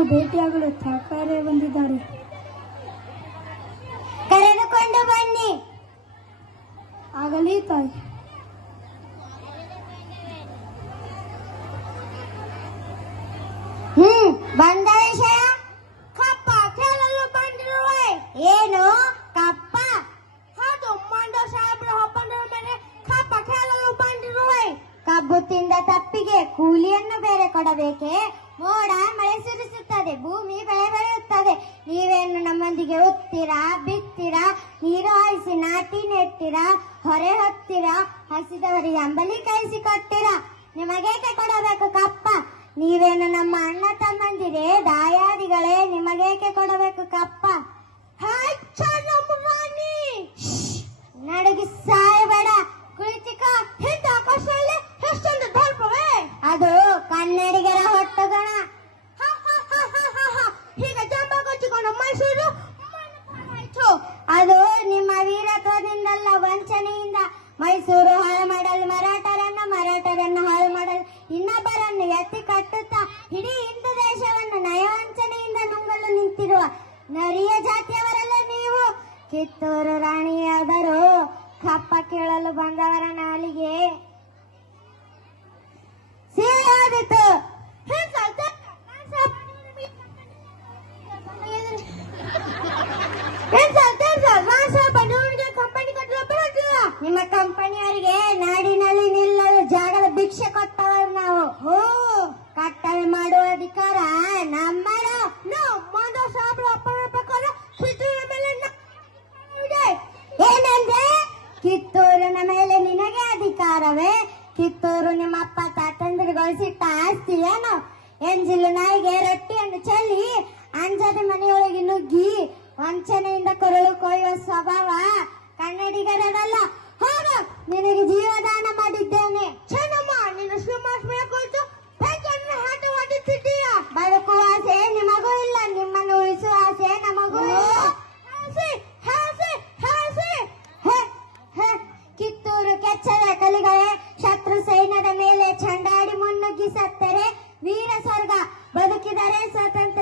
ನಮ್ಮನ್ನು ಭೇಟಿಯಾಗಲು ಥಾಕರೆ ಬಂದಿದ್ದಾರೆ. ಕರೆದುಕೊಂಡು ಬನ್ನಿ. ಆಗಲಿ ತಾಯಿ. ಬಂದ ವಿಷಯ ಕಪ್ಪ ಕೇಳಲು ಬಂದಿರುವೆ. ಏನು ಕಪ್ಪ? ಹೌದು, ಮಂಡ್ಯ ಸಾಹೇಬ್ರ ಒಪ್ಪಂದದ ಮೇಲೆ ಕಪ್ಪ ಕೇಳಲು ಬಂದಿರುವೆ. ಕಬ್ಬು ತಿಂದ ತಪ್ಪಿಗೆ ಕೂಲಿಯನ್ನು ಬೇರೆ ಕೊಡಬೇಕೆ? ಮೋಡ ಮಳೆ ಸುರಿಸುತ್ತದೆ, ಭೂಮಿ ಬೆಳೆ ಬೆಳೆಯುತ್ತದೆ. ನೀವೇನು ನಮ್ಮೊಂದಿಗೆ ಉತ್ತೀರಾ, ಬಿತ್ತೀರಾ, ನೀರು ಹಾಯಿಸಿ ನಾಟಿ ನೆಡ್ತೀರಾ, ಹೊರೆ ಹೊತ್ತೀರಾ, ಹಸಿದವರಿಗೆ ಅಂಬಲಿ ಕಾಯಿಸಿ ಕೊಡ್ತೀರಾ? ನಿಮಗೇಕೆ ಕೊಡಬೇಕು ಕಪ್ಪ? ನೀವೇನು ನಮ್ಮ ಅಣ್ಣ ತಮ್ಮಂದಿರೇ, ದಾಯಾದಿಗಳೇ, ನಿಮಗೇಕೆ ಕೊಡಬೇಕು ಕಪ್ಪ? ನಡಗಿ ಸಾಯಬೇಡ, ಕುಳಿತಿಕ. ಹಿಂದ ಆಕಾಶದಲ್ಲಿ ಎಷ್ಟೊಂದು ದರ್ಪವೇ? ಅದು ಕನ್ನಡಿಗರ ಹೊಟ್ಟಗಣ. ಈಗ ಜಂಬ ಕೊಚ್ಚಿಕೊಂಡು ಮೈಸೂರು ಅದು ನಿಮ್ಮ ವೀರತ್ವದಿಂದಲ್ಲ, ವಂಚನೆಯಿಂದ. ಮೈಸೂರು ಹಾಳು ಮಾಡಲು ಮರಾಠರನ್ನು, ಮರಾಠರನ್ನು ಹಾಳು ಮಾಡಲು ಇನ್ನೊಬ್ಬರನ್ನು ಎತ್ತಿ ಕಟ್ಟುತ್ತಾ ಇಡೀ ಹಿಂದೂ ದೇಶವನ್ನು ನಯವಂಚನೆಯಿಂದ ನುಂಗಲು ನಿಂತಿರುವ ನರಿಯ ಜಾತಿಯವರಲ್ಲ ನೀವು. ಕಿತ್ತೂರು ರಾಣಿಯಾದರೂ ಕಪ್ಪ ಕೇಳಲು ಬಂದವರ ನಾಲಿಗೆ ಸಿಹಿಯಾದಿತು. ನಿಮ್ಮ ಕಂಪನಿಯವರಿಗೆ ನಾಡಿನಲ್ಲಿ ನಿಲ್ಲಲು ಜಾಗದ ಭಿಕ್ಷೆ ಕೊಟ್ಟವರು ನಾವು. ಕಟ್ಟಳೆ ಮಾಡುವ ಅಧಿಕಾರ ನಮ್ಮದು. ಮಂಡ್ಯ ಸಾಹೇಬ್ರ ಒಪ್ಪಂದದ ಪ್ರಕಾರ ಕಿತ್ತೂರಿನ ಮೇಲೆ ಏನಂದ್ರೆ? ಕಿತ್ತೂರಿನ ಮೇಲೆ ನಿನಗೆ ಅಧಿಕಾರವೇ? ಕಿತ್ತೂರು ನಿಮ್ಮಪ್ಪ ತಾತಂದಿರುಗೊಳಿಸಿಟ್ಟ ಆಸ್ತಿ ಏನು? ಎಂಜಿಲು ನಾಯಿಗೆ ರೊಟ್ಟಿಯನ್ನು ಚೆಲ್ಲಿ ಅಂಜದ ಮನೆಯೊಳಗೆ ನುಗ್ಗಿ ವಂಚನೆಯಿಂದ ಕೊರಳು ಕೊಯ್ಯುವ ಸ್ವಭಾವ ಕನ್ನಡಿಗರಲ್ಲ. ಹೌದು, ನಿನಗೆ ಜೀವದಾನ ಮಾಡಿದ್ದೇನೆ. ಚೆನ್ನಮ್ಮ, ನಿನ್ನ ಶ್ರೀಮಾಶ್ಮಯ ಕುರಿತು ಹಾಟಿ ಹೊಡಿಸಿದ್ದೀಯ. ಬದುಕುವ ಆಸೆ ನಿಮಗೂ ಇಲ್ಲ, ನಿಮ್ಮನ್ನು ಉಳಿಸುವ ಆಸೆ ನಮಗೂ ಇಲ್ಲ. ಕಿತ್ತೂರು ಕೆಚ್ಚದ ಕಲಿಗಳೇ, ಶತ್ರು ಸೈನ್ಯದ ಮೇಲೆ ಚಂಡಾಡಿ ಮುನ್ನುಗ್ಗಿ ಸತ್ತರೆ ವೀರ ಸ್ವರ್ಗ, ಬದುಕಿದರೆ ಸ್ವತಂತ್ರ